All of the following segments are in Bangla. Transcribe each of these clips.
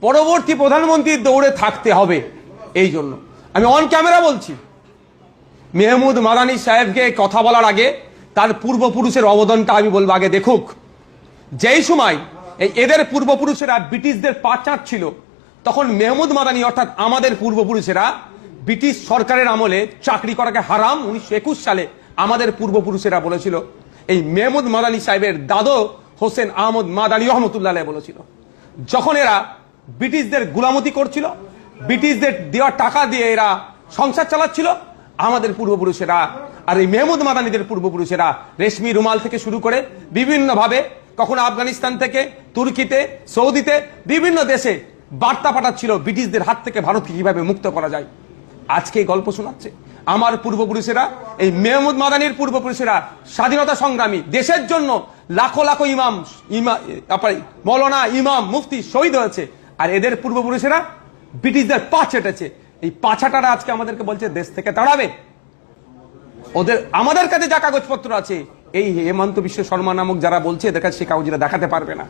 পরবর্তী প্রধানমন্ত্রীর দৌড়ে থাকতে হবে এই জন্য। আমি অন ক্যামেরা বলছি। মেহমুদ মাদানী সাহেবকে কথা বলার আগে তার পূর্বপুরুষের অবদানটা আমি বলব। আগে দেখুক। যেই সময় এই এদের পূর্বপুরুষেরা ব্রিটিশদের পাচার ছিল, তখন মেহমুদ মাদানী অর্থাৎ আমাদের পূর্বপুরুষেরা ব্রিটিশ সরকারের আমলে চাকরি করাকে হারাম উনিশশো একুশ সালে আমাদের পূর্বপুরুষেরা বলেছিল। এই মেহমুদ মাদানী সাহেবের দাদো হোসেন আহমদ মাদানী রহমতুল্লাহ বলেছিল। যখন এরা ব্রিটিশদের গুলামতি করছিল, ব্রিটিশদের দেওয়া টাকা দিয়ে এরা সংসার চালাচ্ছিল। আমাদের পূর্বপুরুষেরা আর এই মেহমুদ মাদানীদের পূর্বপুরুষেরা রেশমি রুমাল থেকে শুরু করে বিভিন্নভাবে কখনো আফগানিস্তান থেকে, তুর্কিতে, সৌদিতে বিভিন্ন দেশে বার্তা পাঠাচ্ছিল ব্রিটিশদের হাত থেকে ভারতকে কীভাবে মুক্ত করা যায়। আজকে গল্প শোনাচ্ছে। আমার পূর্বপুরুষেরা, এই মেহমুদ মাদানির পূর্বপুরুষেরা স্বাধীনতা সংগ্রামী, দেশের জন্য লাখো লাখো ইমাম, ইমা মৌলানা ইমাম মুফতি শহীদ হয়েছে। আর এদের পূর্বপুরুষেরা ব্রিটিশদের পা চেটেছে এই পাছাটারা আজকে আমাদেরকে বলছে, দেশ থেকে তাড়াবে। ওদের, আমাদের কাছে যা কাগজপত্র আছে, এই হেমন্ত বিশ্ব শর্মা নামক যারা বলছে, এদের কাছে সে কাগজরা দেখাতে পারবে না।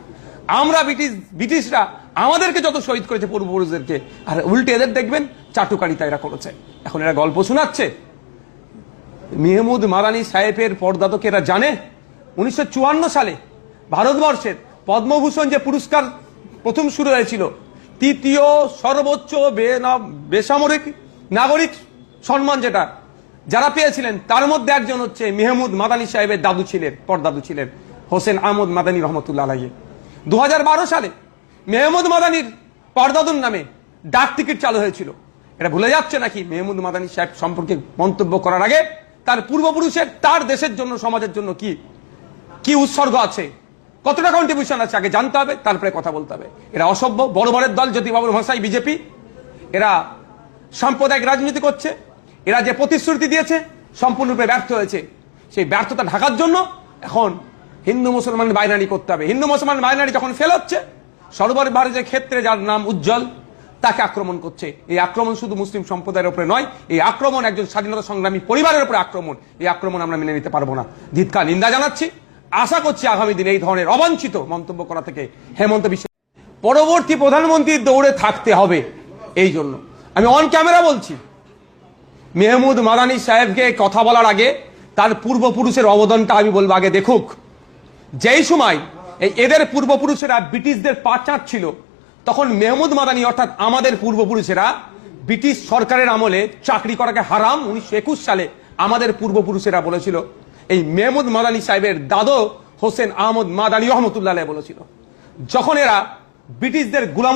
আমরা ব্রিটিশ, ব্রিটিশরা আমাদেরকে যত শহীদ করেছে পূর্বপুরুষদেরকে, আর উল্টে এদের দেখবেন, চাটুকারিতা এরা করেছে। এখন এরা গল্প শোনাচ্ছে। মেহমুদ মারানি সাহেবের পর্দাদকে এরা জানে, উনিশশো চুয়ান্ন সালে ভারতবর্ষের পদ্মভূষণ যে পুরস্কার প্রথম শুরু হয়েছিল। তৃতীয় সর্বোচ্চ বেসামরিক নাগরিক সম্মান যেটা, যারা পেয়েছিলেন, তার মধ্যে একজন হচ্ছে মেহমুদ মাদানী সাহেবের দাদু ছিলেন, পরদাদু ছিলেন, হোসেন আহমদ মাদানী রহমতুল্লাহ আলাইহি। দু সালে মেহমুদ মাদানির পরদাদুর নামে ডাক টিকিট চালু হয়েছিল। এটা ভুলে যাচ্ছে নাকি? মেহমুদ মাদানী সাহেব সম্পর্কে মন্তব্য করার আগে তার পূর্বপুরুষের, তার দেশের জন্য, সমাজের জন্য কি কি উৎসর্গ আছে? কতটা কন্ট্রিবিউশন আছে আগে জানতে হবে, তারপরে কথা বলতে হবে। এরা অসভ্য, বড় বড়ের দল, জ্যোতিবাবুর ভাষায় বিজেপি। এরা সাম্প্রদায়িক রাজনীতি করছে। এরা যে প্রতিশ্রুতি দিয়েছে, সম্পূর্ণরূপে ব্যর্থ হয়েছে। সেই ব্যর্থতা ঢাকার জন্য এখন হিন্দু মুসলমান বাইনারি করতে হবে। হিন্দু মুসলমান বাইনারি যখন ফেল হচ্ছে, সরোবর ভারতের ক্ষেত্রে যার নাম উজ্জ্বল, তাকে আক্রমণ করছে। এই আক্রমণ শুধু মুসলিম সম্প্রদায়ের উপরে নয়, এই আক্রমণ একজন স্বাধীনতা সংগ্রামী পরিবারের উপরে আক্রমণ। এই আক্রমণ আমরা মেনে নিতে পারব না। ধিৎকা নিন্দা জানাচ্ছি। আশা করছি আগামী দিনে এই ধরনের অবাঞ্ছিত মন্তব্য করা থেকে হেমন্ত বিশ্ব পরবর্তী প্রধানমন্ত্রীর দৌড়ে থাকতে হবে এই জন্য। আমি অন ক্যামেরা বলছি। মেহমুদ মাদানী সাহেবকে কথা বলার আগে তার পূর্বপুরুষের অবদানটা আমি বলব আগে দেখুক। যেই সময় এই এদের পূর্বপুরুষেরা ব্রিটিশদের পাচার ছিল, তখন মেহমুদ মাদানী অর্থাৎ আমাদের পূর্বপুরুষেরা ব্রিটিশ সরকারের আমলে চাকরি করাকে হারাম উনিশশো একুশ সালে আমাদের পূর্বপুরুষেরা বলেছিল। এই মেহমুদ মাদানী সাহেবের দাদো হোসেন আহমদ মাদানী রহমতুল্লাহ বলেছিল। যখন এরা ব্রিটিশদের গুলাম